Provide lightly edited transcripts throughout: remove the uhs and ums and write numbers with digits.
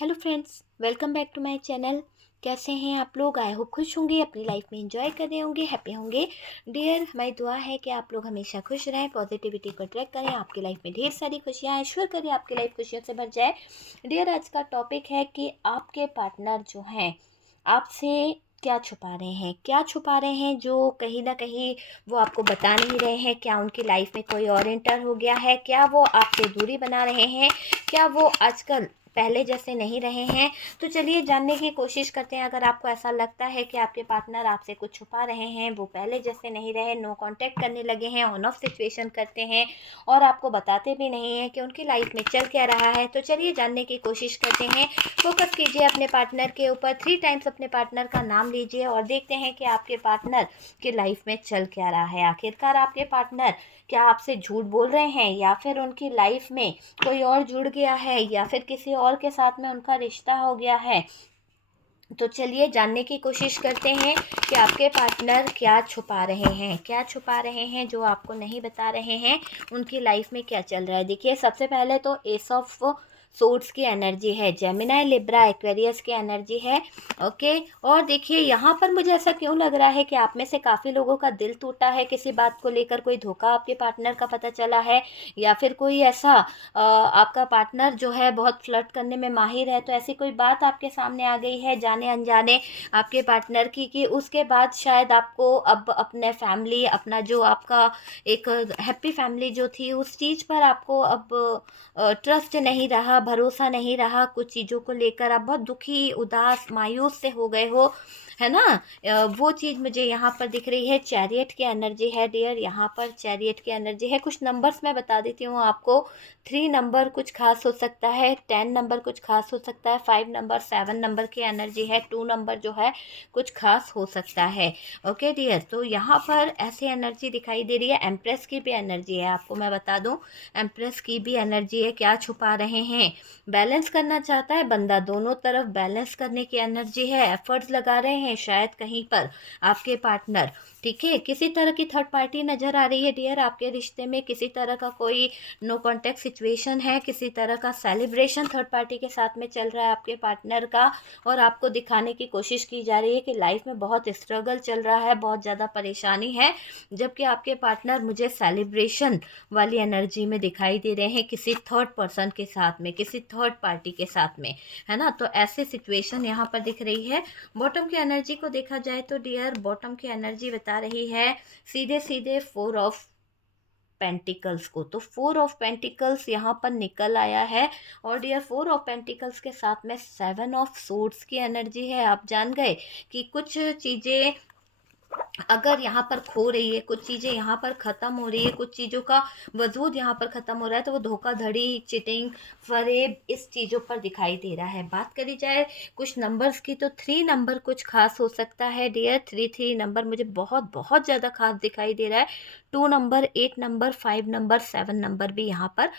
Hello friends, welcome back to my channel. कैसे हैं आप लोग? आई होप खुश होंगे, अपनी लाइफ में एंजॉय कर रहे होंगे, हैप्पी होंगे। डियर, हमारी दुआ है कि आप लोग हमेशा खुश रहें, पॉजिटिविटी को अट्रैक्ट करें, आपकी लाइफ में ढेर सारी खुशियाँ आएँ, ईश्वर करें आपकी लाइफ खुशियों से भर जाए। डियर, आज का टॉपिक है कि आपके पार्टनर जो हैं आपसे क्या छुपा रहे हैं, क्या छुपा रहे हैं जो कहीं ना कहीं वो आपको बता नहीं रहे हैं। क्या उनकी लाइफ में कोई और एंटर हो गया है? क्या वो आपसे दूरी बना रहे हैं? क्या वो आजकल पहले जैसे नहीं रहे हैं? तो चलिए जानने की कोशिश करते हैं। अगर आपको ऐसा लगता है कि आपके पार्टनर आपसे कुछ छुपा रहे हैं, वो पहले जैसे नहीं रहे, नो कांटेक्ट करने लगे हैं, ऑन ऑफ सिचुएशन करते हैं और आपको बताते भी नहीं हैं कि उनकी लाइफ में चल क्या रहा है, तो चलिए जानने की कोशिश करते हैं। फोकस कीजिए अपने पार्टनर के ऊपर, 3 टाइम्स अपने पार्टनर का नाम लीजिए और देखते हैं कि आपके पार्टनर की लाइफ में चल क्या रहा है। आखिरकार आपके पार्टनर क्या आपसे झूठ बोल रहे हैं, या फिर उनकी लाइफ में कोई और जुड़ गया है, या फिर किसी और के साथ में उनका रिश्ता हो गया है? तो चलिए जानने की कोशिश करते हैं कि आपके पार्टनर क्या छुपा रहे हैं, क्या छुपा रहे हैं जो आपको नहीं बता रहे हैं। उनकी लाइफ में क्या चल रहा है। देखिए, सबसे पहले तो एस ऑफ सोर्ड्स की एनर्जी है, जेमिनाई, लिब्रा, एक्वेरियस की एनर्जी है। ओके, और देखिए यहाँ पर मुझे ऐसा क्यों लग रहा है कि आप में से काफ़ी लोगों का दिल टूटा है किसी बात को लेकर, कोई धोखा आपके पार्टनर का पता चला है, या फिर कोई ऐसा आपका पार्टनर जो है बहुत फ्लर्ट करने में माहिर है, तो ऐसी कोई बात आपके सामने आ गई है जाने अनजाने आपके पार्टनर की, कि उसके बाद शायद आपको अब अपने फैमिली, अपना जो आपका एक हैप्पी फैमिली जो थी, उस चीज़ पर आपको अब ट्रस्ट नहीं रहा, भरोसा नहीं रहा। कुछ चीज़ों को लेकर आप बहुत दुखी, उदास, मायूस से हो गए हो, है ना? वो चीज़ मुझे यहाँ पर दिख रही है। चैरियट की एनर्जी है डियर, यहाँ पर चैरियट की एनर्जी है। कुछ नंबर्स मैं बता देती हूँ आपको। 3 नंबर कुछ खास हो सकता है, 10 नंबर कुछ खास हो सकता है, 5 नंबर, 7 नंबर की एनर्जी है, 2 नंबर जो है कुछ खास हो सकता है। ओके डियर, तो यहाँ पर ऐसी एनर्जी दिखाई दे रही है। एम्प्रेस की भी एनर्जी है, आपको मैं बता दूँ, एम्प्रेस की भी एनर्जी है। क्या छुपा रहे हैं? बैलेंस करना चाहता है बंदा, दोनों तरफ बैलेंस करने की एनर्जी है, एफर्ट्स लगा रहे हैं शायद कहीं पर आपके पार्टनर। ठीक है, किसी तरह की थर्ड पार्टी नज़र आ रही है डियर आपके रिश्ते में। किसी तरह का कोई नो कॉन्टेक्ट सिचुएशन है, किसी तरह का सेलिब्रेशन थर्ड पार्टी के साथ में चल रहा है आपके पार्टनर का, और आपको दिखाने की कोशिश की जा रही है कि लाइफ में बहुत स्ट्रगल चल रहा है, बहुत ज़्यादा परेशानी है, जबकि आपके पार्टनर मुझे सेलिब्रेशन वाली एनर्जी में दिखाई दे रहे हैं किसी थर्ड पर्सन के साथ में, किसी थर्ड पार्टी के साथ में, है ना? तो ऐसे सिचुएशन यहाँ पर दिख रही है। बॉटम की एनर्जी को देखा जाए तो डियर, बॉटम की एनर्जी बता रही है सीधे सीधे 4 ऑफ पेंटिकल्स को। तो 4 ऑफ पेंटिकल्स यहाँ पर निकल आया है, और डियर 4 ऑफ पेंटिकल्स के साथ में 7 ऑफ सोर्ड्स की एनर्जी है। आप जान गए कि कुछ चीज़ें अगर यहाँ पर खो रही है, कुछ चीज़ें यहाँ पर ख़त्म हो रही है, कुछ चीज़ों का वजूद यहाँ पर ख़त्म हो रहा है, तो वो धोखाधड़ी, चिटिंग, फरेब, इस चीज़ों पर दिखाई दे रहा है। बात करी जाए कुछ नंबर्स की, तो 3 नंबर कुछ खास हो सकता है डियर। 3 नंबर मुझे बहुत बहुत ज़्यादा खास दिखाई दे रहा है। 2 नंबर, 8 नंबर, 5 नंबर, 7 नंबर भी यहाँ पर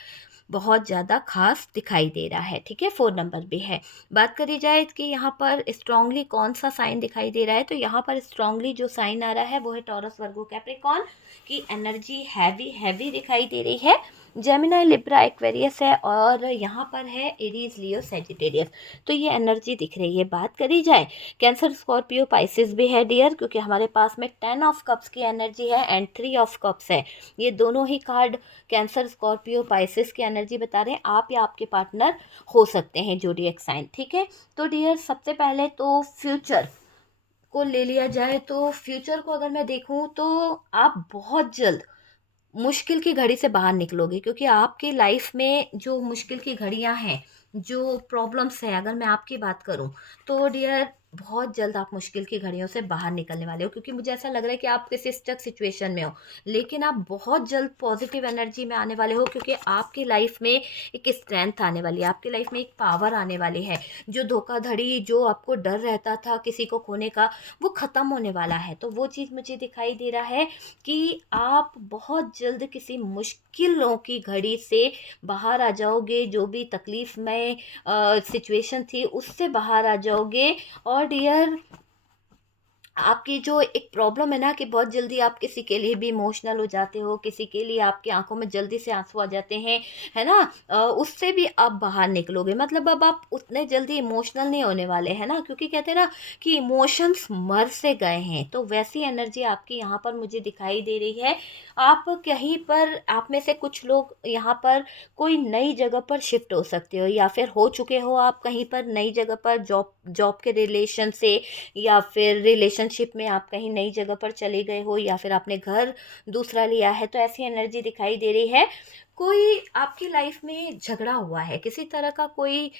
बहुत ज़्यादा खास दिखाई दे रहा है। ठीक है, 4 नंबर भी है। बात करी जाए कि यहाँ पर स्ट्रांगली कौन सा साइन दिखाई दे रहा है, तो यहाँ पर स्ट्रांगली जो साइन आ रहा है वो है टॉरस, वर्गो, कैप्रिकॉर्न की एनर्जी हैवी हैवी दिखाई दे रही है। जेमिनाई, लिब्रा, एक्वेरियस है, और यहाँ पर है एरीज, लियो, सेजिटेरियस। तो ये एनर्जी दिख रही है। बात करी जाए कैंसर, स्कॉर्पियो, पाइसिस भी है डियर, क्योंकि हमारे पास में 10 ऑफ कप्स की एनर्जी है एंड 3 ऑफ कप्स है। ये दोनों ही कार्ड कैंसर, स्कॉर्पियो, पाइसिस की एनर्जी बता रहे हैं आप या आपके पार्टनर हो सकते हैं जोडिएक साइन। ठीक है, तो डियर सबसे पहले तो फ्यूचर को ले लिया जाए, तो फ्यूचर को अगर मैं देखूं तो आप बहुत जल्द मुश्किल की घड़ी से बाहर निकलोगे, क्योंकि आपकी लाइफ में जो मुश्किल की घड़ियां हैं, जो प्रॉब्लम्स हैं, अगर मैं आपकी बात करूं तो डियर बहुत जल्द आप मुश्किल की घड़ियों से बाहर निकलने वाले हो। क्योंकि मुझे ऐसा लग रहा है कि आप किसी स्टक सिचुएशन में हो, लेकिन आप बहुत जल्द पॉजिटिव एनर्जी में आने वाले हो, क्योंकि आपकी लाइफ में एक स्ट्रेंथ आने वाली है, आपकी लाइफ में एक पावर आने वाली है। जो धोखाधड़ी, जो आपको डर रहता था किसी को खोने का, वो ख़त्म होने वाला है। तो वो चीज़ मुझे दिखाई दे रहा है कि आप बहुत जल्द किसी मुश्किलों की घड़ी से बाहर आ जाओगे, जो भी तकलीफ में सिचुएशन थी उससे बाहर आ जाओगे। और डियर आपकी जो एक प्रॉब्लम है ना कि बहुत जल्दी आप किसी के लिए भी इमोशनल हो जाते हो, किसी के लिए आपकी आँखों में जल्दी से आँसू आ जाते हैं, है ना? उससे भी आप बाहर निकलोगे, मतलब अब आप उतने जल्दी इमोशनल नहीं होने वाले, है ना? क्योंकि कहते हैं ना कि इमोशंस मर से गए हैं, तो वैसी एनर्जी आपकी यहाँ पर मुझे दिखाई दे रही है। आप कहीं पर, आप में से कुछ लोग यहाँ पर कोई नई जगह पर शिफ्ट हो सकते हो, या फिर हो चुके हो आप कहीं पर नई जगह पर, जॉब जॉब के रिलेशन से, या फिर रिलेशनशिप में आप कहीं नई जगह पर चले गए हो, या फिर आपने घर दूसरा लिया है, तो ऐसी एनर्जी दिखाई दे रही है। कोई आपकी लाइफ में झगड़ा हुआ है, किसी तरह का कोई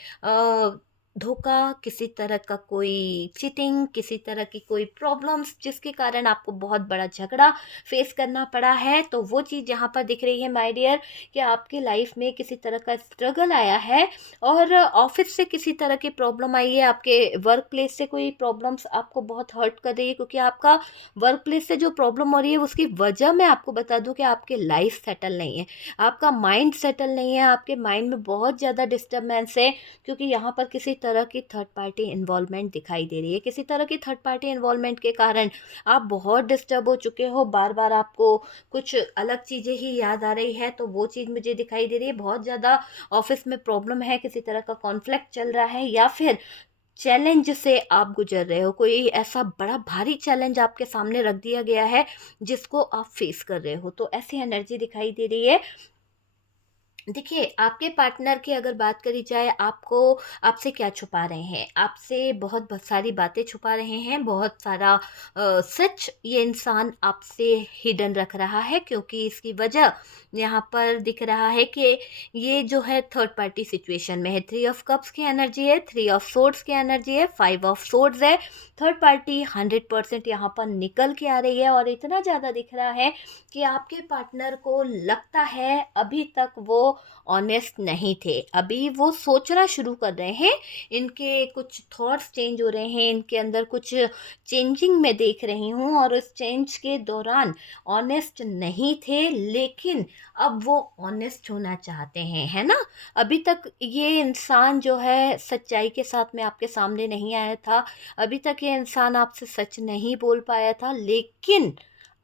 धोखा, किसी तरह का कोई चीटिंग, किसी तरह की कोई प्रॉब्लम्स जिसके कारण आपको बहुत बड़ा झगड़ा फेस करना पड़ा है, तो वो चीज़ यहाँ पर दिख रही है माय डियर, कि आपकी लाइफ में किसी तरह का स्ट्रगल आया है, और ऑफिस से किसी तरह की प्रॉब्लम आई है, आपके वर्क प्लेस से कोई प्रॉब्लम्स आपको बहुत हर्ट कर रही है, क्योंकि आपका वर्क प्लेस से जो प्रॉब्लम हो रही है उसकी वजह मैं आपको बता दूं कि आपकी लाइफ सेटल नहीं है, आपका माइंड सेटल नहीं है, आपके माइंड में बहुत ज़्यादा डिस्टर्बेंस है, क्योंकि यहाँ पर किसी तरह की थर्ड पार्टी इन्वॉल्वमेंट दिखाई दे रही है। किसी तरह की थर्ड पार्टी इन्वॉल्वमेंट के कारण आप बहुत डिस्टर्ब हो चुके हो, बार बार आपको कुछ अलग चीज़ें ही याद आ रही है, तो वो चीज़ मुझे दिखाई दे रही है। बहुत ज़्यादा ऑफिस में प्रॉब्लम है, किसी तरह का कॉन्फ्लिक्ट चल रहा है, या फिर चैलेंज से आप गुजर रहे हो, कोई ऐसा बड़ा भारी चैलेंज आपके सामने रख दिया गया है जिसको आप फेस कर रहे हो, तो ऐसी एनर्जी दिखाई दे रही है। देखिए, आपके पार्टनर की अगर बात करी जाए, आपको, आपसे क्या छुपा रहे हैं? आपसे बहुत बहुत सारी बातें छुपा रहे हैं, बहुत सारा सच ये इंसान आपसे हिडन रख रहा है, क्योंकि इसकी वजह यहाँ पर दिख रहा है कि ये जो है थर्ड पार्टी सिचुएशन में है। 3 ऑफ कप्स की एनर्जी है, 3 ऑफ सोर्ड्स की एनर्जी है, 5 ऑफ सोर्ड्स है। थर्ड पार्टी 100% यहाँ पर निकल के आ रही है, और इतना ज़्यादा दिख रहा है कि आपके पार्टनर को लगता है अभी तक वो ऑनेस्ट नहीं थे, अभी वो सोचना शुरू कर रहे हैं, इनके कुछ थॉट्स चेंज हो रहे हैं, इनके अंदर कुछ चेंजिंग मैं देख रही हूँ, और उस चेंज के दौरान ऑनेस्ट नहीं थे, लेकिन अब वो ऑनेस्ट होना चाहते हैं, है ना? अभी तक ये इंसान जो है सच्चाई के साथ में आपके सामने नहीं आया था, अभी तक ये इंसान आपसे सच नहीं बोल पाया था, लेकिन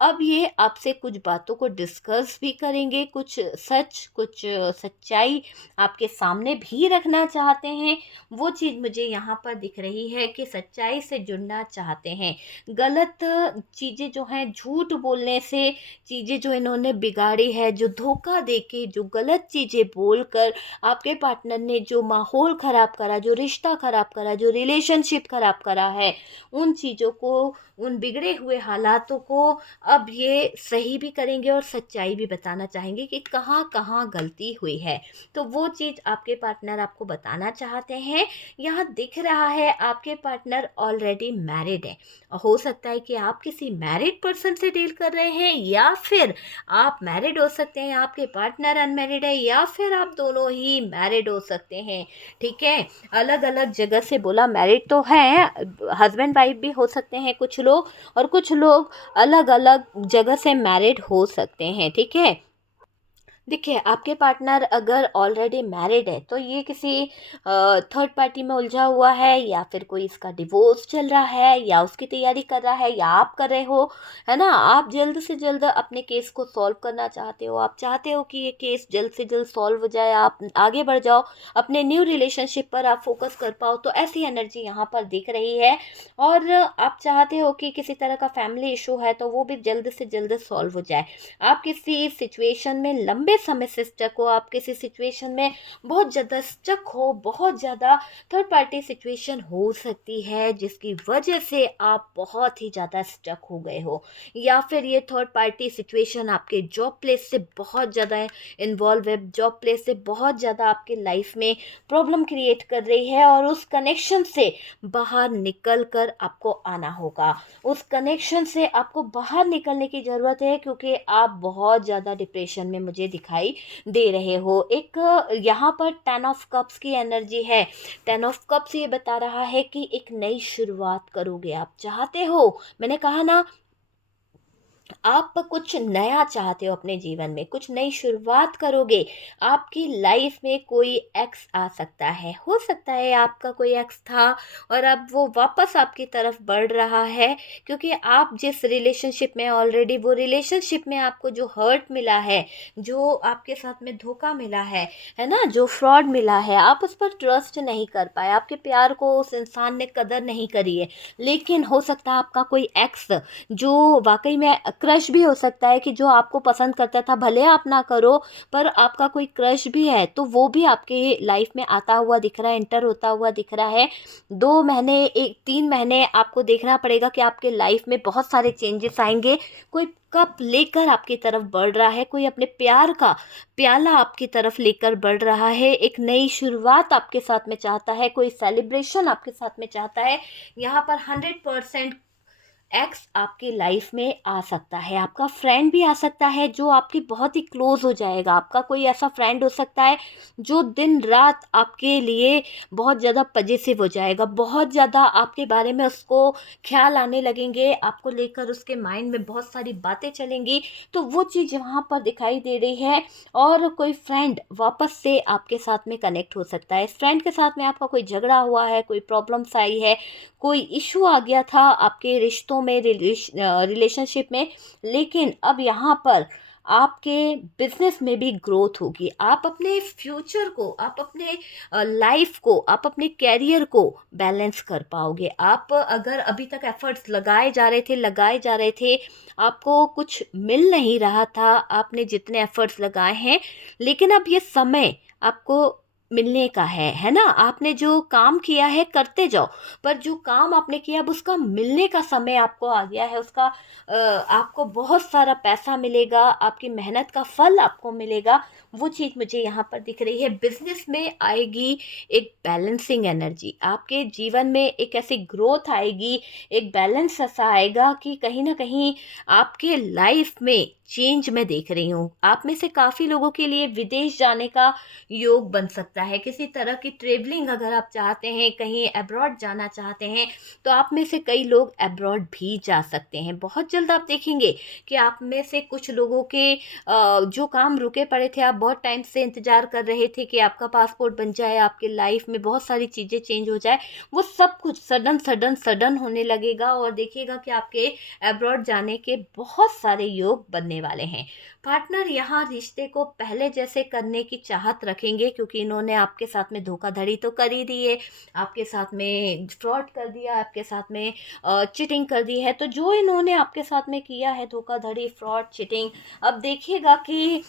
अब ये आपसे कुछ बातों को डिस्कस भी करेंगे, कुछ सच, कुछ सच्चाई आपके सामने भी रखना चाहते हैं। वो चीज़ मुझे यहाँ पर दिख रही है कि सच्चाई से जुड़ना चाहते हैं। गलत चीज़ें जो हैं, झूठ बोलने से चीज़ें जो इन्होंने बिगाड़ी है, जो धोखा देके, जो गलत चीज़ें बोलकर आपके पार्टनर ने जो माहौल ख़राब करा, जो रिश्ता ख़राब करा, जो रिलेशनशिप ख़राब करा है, उन चीज़ों को, उन बिगड़े हुए हालातों को अब ये सही भी करेंगे, और सच्चाई भी बताना चाहेंगे कि कहाँ कहाँ गलती हुई है। तो वो चीज़ आपके पार्टनर आपको बताना चाहते हैं। यहाँ दिख रहा है आपके पार्टनर ऑलरेडी मैरिड है। हो सकता है कि आप किसी मैरिड पर्सन से डील कर रहे हैं, या फिर आप मैरिड हो सकते हैं, आपके पार्टनर अनमैरिड है, या फिर आप दोनों ही मैरिड हो सकते हैं। ठीक है, अलग अलग जगह से बोला, मैरिड तो है, हस्बैंड वाइफ भी हो सकते हैं कुछ लोग, और कुछ लोग अलग अलग जगह से मैरिड हो सकते हैं। ठीक है, देखिए, आपके पार्टनर अगर ऑलरेडी मैरिड है, तो ये किसी थर्ड पार्टी में उलझा हुआ है, या फिर कोई इसका डिवोर्स चल रहा है, या उसकी तैयारी कर रहा है, या आप कर रहे हो, है ना? आप जल्द से जल्द अपने केस को सॉल्व करना चाहते हो, आप चाहते हो कि ये केस जल्द से जल्द सॉल्व हो जाए, आप आगे बढ़ जाओ, अपने न्यू रिलेशनशिप पर आप फोकस कर पाओ, तो ऐसी एनर्जी यहाँ पर दिख रही है। और आप चाहते हो कि किसी तरह का फैमिली इशू है, तो वो भी जल्द से जल्द सॉल्व हो जाए। आप किसी सिचुएशन में लंबे समय से स्टक हो, आप किसी सिचुएशन में बहुत ज़्यादा स्टक हो, बहुत ज़्यादा थर्ड पार्टी सिचुएशन हो सकती है जिसकी वजह से आप बहुत ही ज़्यादा स्टक हो गए हो, या फिर ये थर्ड पार्टी सिचुएशन आपके जॉब प्लेस से बहुत ज़्यादा इन्वॉल्व है, जॉब प्लेस से बहुत ज़्यादा आपके लाइफ में प्रॉब्लम क्रिएट कर रही है, और उस कनेक्शन से बाहर निकल कर आपको आना होगा। उस कनेक्शन से आपको बाहर निकलने की ज़रूरत है, क्योंकि आप बहुत ज़्यादा डिप्रेशन में मुझे दिखाई दे रहे हो। एक यहाँ पर 10 ऑफ कप्स की एनर्जी है। 10 ऑफ कप्स ये बता रहा है कि एक नई शुरुआत करोगे, आप चाहते हो, मैंने कहा ना आप कुछ नया चाहते हो अपने जीवन में, कुछ नई शुरुआत करोगे, आपकी लाइफ में कोई एक्स आ सकता है। हो सकता है आपका कोई एक्स था और अब वो वापस आपकी तरफ बढ़ रहा है, क्योंकि आप जिस रिलेशनशिप में ऑलरेडी, वो रिलेशनशिप में आपको जो हर्ट मिला है, जो आपके साथ में धोखा मिला है ना, जो फ्रॉड मिला है, आप उस पर ट्रस्ट नहीं कर पाए, आपके प्यार को उस इंसान ने कदर नहीं करी है। लेकिन हो सकता है आपका कोई एक्स, जो वाक़ई में क्रश भी हो सकता है, कि जो आपको पसंद करता था, भले आप ना करो, पर आपका कोई क्रश भी है, तो वो भी आपके लाइफ में आता हुआ दिख रहा है, एंटर होता हुआ दिख रहा है। 2 महीने, 1 3 महीने आपको देखना पड़ेगा कि आपके लाइफ में बहुत सारे चेंजेस आएँगे। कोई कप लेकर आपकी तरफ बढ़ रहा है, कोई अपने प्यार का प्याला आपकी तरफ लेकर बढ़ रहा है, एक नई शुरुआत आपके साथ में चाहता है, कोई सेलिब्रेशन आपके साथ में चाहता है। यहाँ पर 100% एक्स आपकी लाइफ में आ सकता है, आपका फ्रेंड भी आ सकता है, जो आपकी बहुत ही क्लोज हो जाएगा। आपका कोई ऐसा फ्रेंड हो सकता है जो दिन रात आपके लिए बहुत ज़्यादा पजेसिव हो जाएगा, बहुत ज़्यादा आपके बारे में उसको ख्याल आने लगेंगे, आपको लेकर उसके माइंड में बहुत सारी बातें चलेंगी। तो वो चीज़ वहाँ पर दिखाई दे रही है। और कोई फ्रेंड वापस से आपके साथ में कनेक्ट हो सकता है। इस फ्रेंड के साथ में आपका कोई झगड़ा हुआ है, कोई प्रॉब्लम्स आई है, कोई इशू आ गया था आपके रिश्तों में, रिलेशनशिप में, लेकिन अब यहाँ पर आपके बिजनेस में भी ग्रोथ होगी। आप अपने फ्यूचर को, आप अपने लाइफ को, आप अपने कैरियर को बैलेंस कर पाओगे। आप अगर अभी तक एफर्ट्स लगाए जा रहे थे, आपको कुछ मिल नहीं रहा था, आपने जितने एफर्ट्स लगाए हैं, लेकिन अब ये समय आपको मिलने का है ना? आपने जो काम किया है करते जाओ, पर जो काम आपने किया अब उसका मिलने का समय आपको आ गया है, उसका आपको बहुत सारा पैसा मिलेगा, आपकी मेहनत का फल आपको मिलेगा। वो चीज़ मुझे यहाँ पर दिख रही है। बिज़नेस में आएगी एक बैलेंसिंग एनर्जी, आपके जीवन में एक ऐसी ग्रोथ आएगी, एक बैलेंस ऐसा आएगा कि कहीं न कहीं आपके लाइफ में चेंज मैं देख रही हूँ। आप में से काफ़ी लोगों के लिए विदेश जाने का योग बन सकता है। किसी तरह की ट्रैवलिंग अगर आप चाहते हैं, कहीं अब्रॉड जाना चाहते हैं, तो आप में से कई लोग अब्रॉड भी जा सकते हैं। बहुत जल्द आप देखेंगे कि आप में से कुछ लोगों के जो काम रुके पड़े थे, आप बहुत टाइम से इंतज़ार कर रहे थे कि आपका पासपोर्ट बन जाए, आपकी लाइफ में बहुत सारी चीज़ें चेंज हो जाए, वो सब कुछ सडन होने लगेगा, और देखिएगा कि आपके अब्रॉड जाने के बहुत सारे योग बनने वाले हैं। पार्टनर यहाँ रिश्ते को पहले जैसे करने की चाहत रखेंगे, क्योंकि इन्होंने आपके साथ में धोखाधड़ी तो कर ही दी है, आपके साथ में फ्रॉड कर दिया, आपके साथ में चीटिंग कर दी है। तो जो इन्होंने आपके साथ में किया है, धोखाधड़ी, फ्रॉड, चीटिंग, अब देखिएगा कि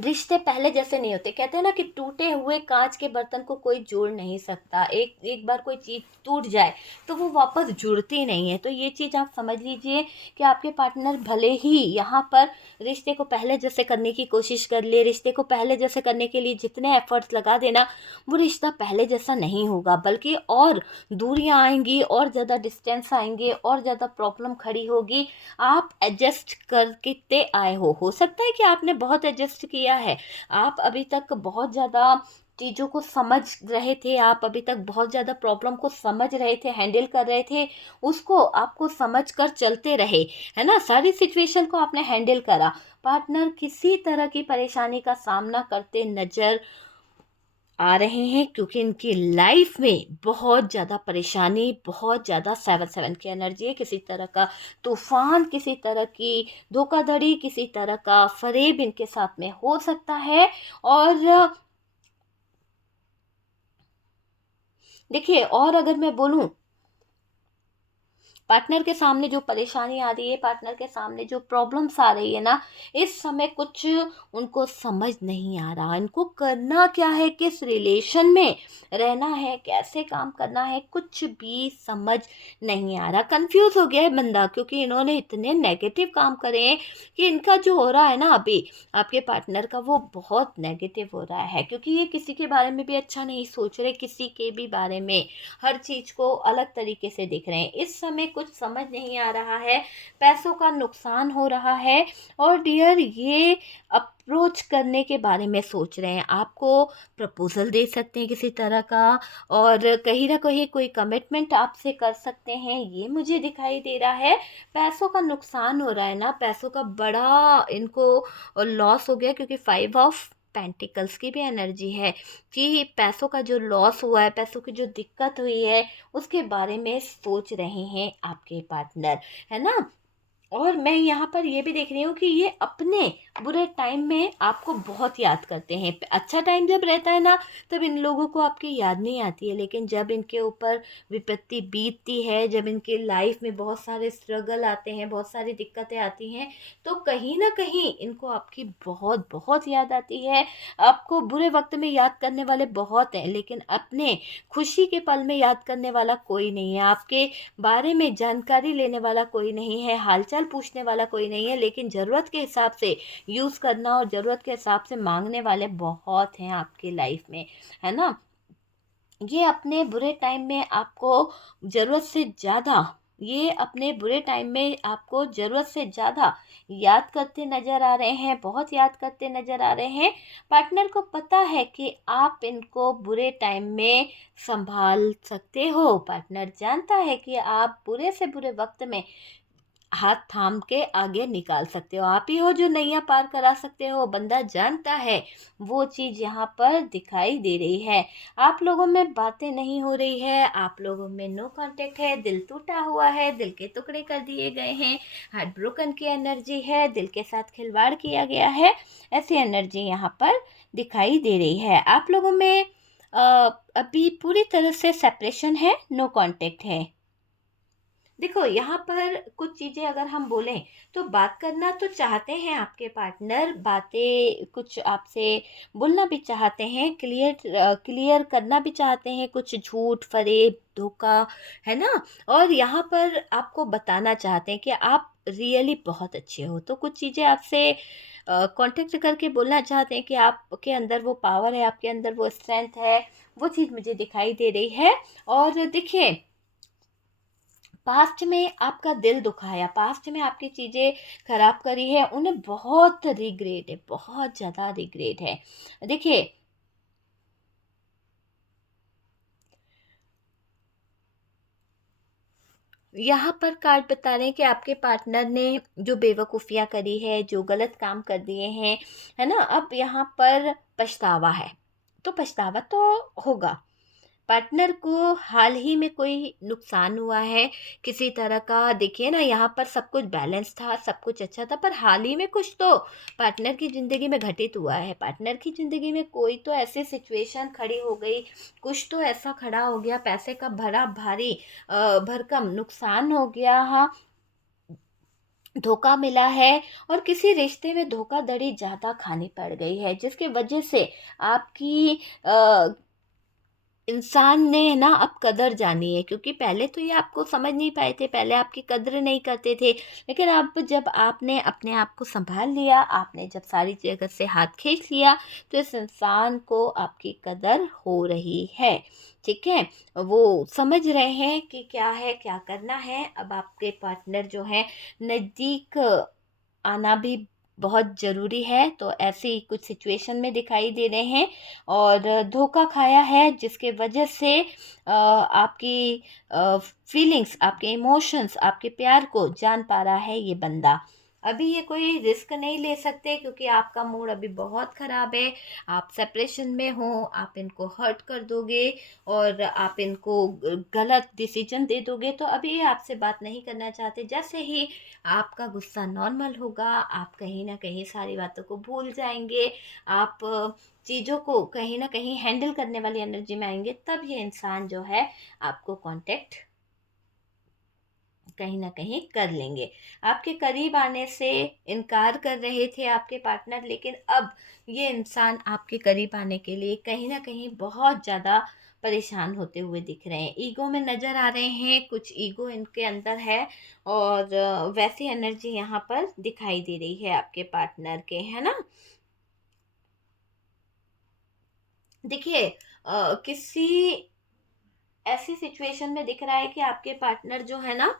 रिश्ते पहले जैसे नहीं होते। कहते हैं ना कि टूटे हुए कांच के बर्तन को कोई जोड़ नहीं सकता। एक एक बार कोई चीज़ टूट जाए तो वो वापस जुड़ती नहीं है। तो ये चीज़ आप समझ लीजिए कि आपके पार्टनर भले ही यहाँ पर रिश्ते को पहले जैसे करने की कोशिश कर ले, रिश्ते को पहले जैसे करने के लिए जितने एफर्ट्स लगा देना, वो रिश्ता पहले जैसा नहीं होगा, बल्कि और दूरियां आएंगी, और ज़्यादा डिस्टेंस आएंगे, और ज़्यादा प्रॉब्लम खड़ी होगी। आप एडजस्ट करते आए हो सकता है कि आपने बहुत एडजस्ट किया है, आप अभी तक बहुत ज़्यादा चीज़ों को समझ रहे थे, आप अभी तक बहुत ज़्यादा प्रॉब्लम को समझ रहे थे, हैंडल कर रहे थे, उसको आपको समझ कर चलते रहे, है ना? सारी सिचुएशन को आपने हैंडल करा। पार्टनर किसी तरह की परेशानी का सामना करते नज़र आ रहे हैं, क्योंकि इनकी लाइफ में बहुत ज़्यादा परेशानी, बहुत ज़्यादा 7-7 की एनर्जी है। किसी तरह का तूफान, किसी तरह की धोखाधड़ी, किसी तरह का फ़रेब इनके साथ में हो सकता है। और देखिए, और अगर मैं बोलूँ, पार्टनर के सामने जो परेशानी आ रही है, पार्टनर के सामने जो प्रॉब्लम्स आ रही है ना, इस समय कुछ उनको समझ नहीं आ रहा। इनको करना क्या है, किस रिलेशन में रहना है, कैसे काम करना है, कुछ भी समझ नहीं आ रहा। कंफ्यूज हो गया है बंदा, क्योंकि इन्होंने इतने नेगेटिव काम करे हैं कि इनका जो हो रहा है ना अभी आपके पार्टनर का, वो बहुत नेगेटिव हो रहा है, क्योंकि ये किसी के बारे में भी अच्छा नहीं सोच रहे, किसी के भी बारे में हर चीज़ को अलग तरीके से देख रहे हैं। इस समय कुछ समझ नहीं आ रहा है, पैसों का नुकसान हो रहा है और डियर ये अप्रोच करने के बारे में सोच रहे हैं। आपको प्रपोज़ल दे सकते हैं किसी तरह का और कहीं न कहीं कोई कमिटमेंट आपसे कर सकते हैं, ये मुझे दिखाई दे रहा है। पैसों का नुकसान हो रहा है ना, पैसों का बड़ा इनको लॉस हो गया क्योंकि 5 ऑफ पेंटिकल्स की भी एनर्जी है कि पैसों का जो लॉस हुआ है, पैसों की जो दिक्कत हुई है, उसके बारे में सोच रहे हैं आपके पार्टनर, है ना? और मैं यहाँ पर ये भी देख रही हूँ कि ये अपने बुरे टाइम में आपको बहुत याद करते हैं। अच्छा टाइम जब रहता है ना, तब इन लोगों को आपकी याद नहीं आती है, लेकिन जब इनके ऊपर विपत्ति बीतती है, जब इनके लाइफ में बहुत सारे स्ट्रगल आते हैं, बहुत सारी दिक्कतें आती हैं, तो कहीं ना कहीं इनको आपकी बहुत बहुत याद आती है। आपको बुरे वक्त में याद करने वाले बहुत हैं, लेकिन अपने खुशी के पल में याद करने वाला कोई नहीं है। आपके बारे में जानकारी लेने वाला कोई नहीं है, हालचाल पूछने वाला कोई नहीं है, लेकिन ज़रूरत के हिसाब से यूज़ करना और ज़रूरत के हिसाब से मांगने वाले बहुत हैं आपकी लाइफ में, है ना? ये अपने बुरे टाइम में आपको ज़रूरत से ज़्यादा ये अपने बुरे टाइम में आपको ज़रूरत से ज़्यादा याद करते नज़र आ रहे हैं, बहुत याद करते नज़र आ रहे हैं। पार्टनर को पता है कि आप इनको बुरे टाइम में संभाल सकते हो। पार्टनर जानता है कि आप बुरे से बुरे वक्त में हाथ थाम के आगे निकाल सकते हो, आप ही हो जो नैया पार करा सकते हो। बंदा जानता है, वो चीज़ यहाँ पर दिखाई दे रही है। आप लोगों में बातें नहीं हो रही है, आप लोगों में नो कांटेक्ट है, दिल टूटा हुआ है, दिल के टुकड़े कर दिए गए हैं, हार्ट ब्रोकन की एनर्जी है, दिल के साथ खिलवाड़ किया गया है, ऐसी एनर्जी यहाँ पर दिखाई दे रही है। आप लोगों में अभी पूरी तरह से सेपरेशन है, नो कांटेक्ट है। देखो यहाँ पर कुछ चीज़ें अगर हम बोलें तो बात करना तो चाहते हैं आपके पार्टनर, बातें कुछ आपसे बोलना भी चाहते हैं, क्लियर करना भी चाहते हैं, कुछ झूठ फरेब धोखा, है ना? और यहाँ पर आपको बताना चाहते हैं कि आप रियली बहुत अच्छे हो, तो कुछ चीज़ें आपसे कांटेक्ट करके बोलना चाहते हैं कि आपके अंदर वो पावर है, आपके अंदर वो स्ट्रेंथ है, वो चीज़ मुझे दिखाई दे रही है। और देखिए, पास्ट में आपका दिल दुखाया, पास्ट में आपकी चीज़ें खराब करी है, उन्हें बहुत रिग्रेट है, बहुत ज़्यादा रिग्रेट है। देखिए, यहाँ पर कार्ड बता रहे हैं कि आपके पार्टनर ने जो बेवकूफ़ियाँ करी है, जो गलत काम कर दिए हैं, है ना? अब यहाँ पर पछतावा है, तो पछतावा तो होगा। पार्टनर को हाल ही में कोई नुकसान हुआ है किसी तरह का, देखिए ना यहाँ पर सब कुछ बैलेंस था, सब कुछ अच्छा था, पर हाल ही में कुछ तो पार्टनर की ज़िंदगी में घटित हुआ है। पार्टनर की ज़िंदगी में कोई तो ऐसी सिचुएशन खड़ी हो गई, कुछ तो ऐसा खड़ा हो गया, पैसे का भरा भारी भरकम नुकसान हो गया, हाँ, धोखा मिला है और किसी रिश्ते में धोखाधड़ी ज़्यादा खानी पड़ गई है, जिसकी वजह से आपकी इंसान ने ना अब कदर जानी है, क्योंकि पहले तो ये आपको समझ नहीं पाए थे, पहले आपकी कद्र नहीं करते थे, लेकिन अब जब आपने अपने आप को संभाल लिया, आपने जब सारी जगह से हाथ खींच लिया, तो इस इंसान को आपकी कदर हो रही है। ठीक है, वो समझ रहे हैं कि क्या है, क्या करना है। अब आपके पार्टनर जो है नज़दीक आना भी बहुत ज़रूरी है, तो ऐसी कुछ सिचुएशन में दिखाई दे रहे हैं और धोखा खाया है, जिसके वजह से आपकी फीलिंग्स, आपके इमोशंस, आपके प्यार को जान पा रहा है ये बंदा। अभी ये कोई रिस्क नहीं ले सकते क्योंकि आपका मूड अभी बहुत ख़राब है, आप सेपरेशन में हो, आप इनको हर्ट कर दोगे और आप इनको गलत डिसीजन दे दोगे, तो अभी ये आपसे बात नहीं करना चाहते। जैसे ही आपका गुस्सा नॉर्मल होगा, आप कहीं न कहीं सारी बातों को भूल जाएँगे, आप चीज़ों को कहीं न कहीं हैंडल करने वाली एनर्जी में आएँगे, तब ये इंसान जो है आपको कॉन्टैक्ट कहीं न कहीं कर लेंगे। आपके करीब आने से इनकार कर रहे थे आपके पार्टनर, लेकिन अब ये इंसान आपके करीब आने के लिए कहीं न कहीं बहुत ज़्यादा परेशान होते हुए दिख रहे हैं। ईगो में नज़र आ रहे हैं, कुछ ईगो इनके अंदर है और वैसी एनर्जी यहाँ पर दिखाई दे रही है आपके पार्टनर के, है ना? देखिए, किसी ऐसी सिचुएशन में दिख रहा है कि आपके पार्टनर जो है ना,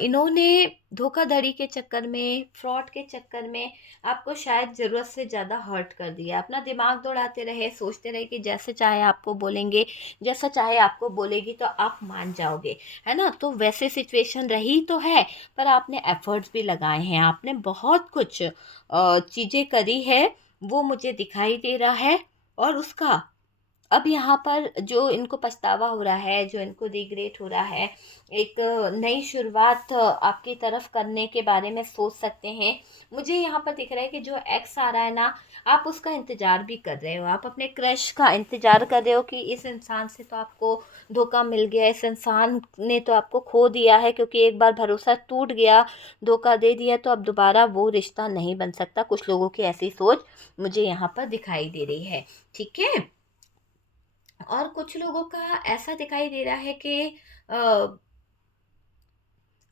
इन्होंने धोखाधड़ी के चक्कर में, फ्रॉड के चक्कर में आपको शायद ज़रूरत से ज़्यादा हर्ट कर दिया। अपना दिमाग दौड़ाते रहे, सोचते रहे कि जैसे चाहे आपको बोलेंगे, जैसा चाहे आपको बोलेगी तो आप मान जाओगे, है ना। तो वैसे सिचुएशन रही तो है, पर आपने एफर्ट्स भी लगाए हैं, आपने बहुत कुछ चीज़ें करी है, वो मुझे दिखाई दे रहा है। और उसका अब यहाँ पर जो इनको पछतावा हो रहा है, जो इनको रिग्रेट हो रहा है, एक नई शुरुआत आपकी तरफ करने के बारे में सोच सकते हैं। मुझे यहाँ पर दिख रहा है कि जो एक्स आ रहा है ना, आप उसका इंतज़ार भी कर रहे हो, आप अपने क्रश का इंतज़ार कर रहे हो कि इस इंसान से तो आपको धोखा मिल गया, इस इंसान ने तो आपको खो दिया है, क्योंकि एक बार भरोसा टूट गया, धोखा दे दिया, तो अब दोबारा वो रिश्ता नहीं बन सकता। कुछ लोगों की ऐसी सोच मुझे यहाँ पर दिखाई दे रही है, ठीक है। और कुछ लोगों का ऐसा दिखाई दे रहा है कि अ,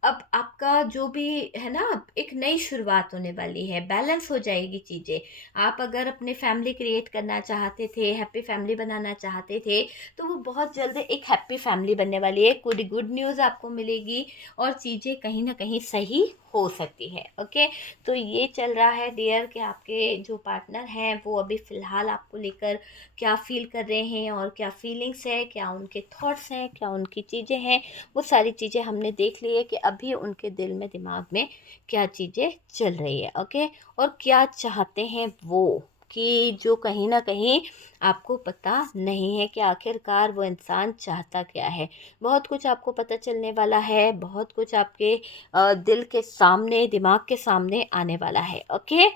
अब आपका जो भी है ना, एक नई शुरुआत होने वाली है, बैलेंस हो जाएगी चीज़ें। आप अगर अपने फैमिली क्रिएट करना चाहते थे, हैप्पी फैमिली बनाना चाहते थे, तो वो बहुत जल्द एक हैप्पी फैमिली बनने वाली है। पूरी गुड न्यूज़ आपको मिलेगी और चीज़ें कहीं ना कहीं सही हो सकती है। ओके, तो ये चल रहा है डियर कि आपके जो पार्टनर हैं वो अभी फ़िलहाल आपको लेकर क्या फ़ील कर रहे हैं, और क्या फीलिंग्स है, क्या उनके थॉट्स हैं, क्या उनकी चीज़ें हैं। वो सारी चीज़ें हमने देख ली है कि अभी उनके दिल में, दिमाग में क्या चीज़ें चल रही है। ओके, और क्या चाहते हैं वो, कि जो कहीं ना कहीं आपको पता नहीं है कि आखिरकार वो इंसान चाहता क्या है। बहुत कुछ आपको पता चलने वाला है, बहुत कुछ आपके दिल के सामने, दिमाग के सामने आने वाला है। ओके,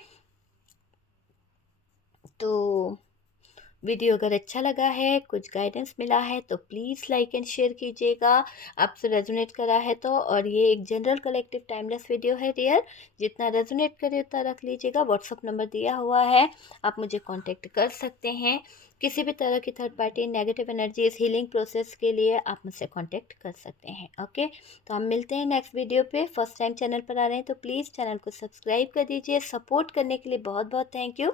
तो वीडियो अगर अच्छा लगा है, कुछ गाइडेंस मिला है, तो प्लीज़ लाइक एंड शेयर कीजिएगा, आपसे रेजोनेट करा है तो। और ये एक जनरल कलेक्टिव टाइमलेस वीडियो है डियर, जितना रेजोनेट करे उतना रख लीजिएगा। व्हाट्सअप नंबर दिया हुआ है, आप मुझे कांटेक्ट कर सकते हैं। किसी भी तरह की third party negative energies healing process के लिए आप मुझसे कांटेक्ट कर सकते हैं। ओके, तो हम मिलते हैं नेक्स्ट वीडियो पे। फर्स्ट टाइम चैनल पर आ रहे हैं तो प्लीज़ चैनल को सब्सक्राइब कर दीजिए। सपोर्ट करने के लिए बहुत बहुत थैंक यू।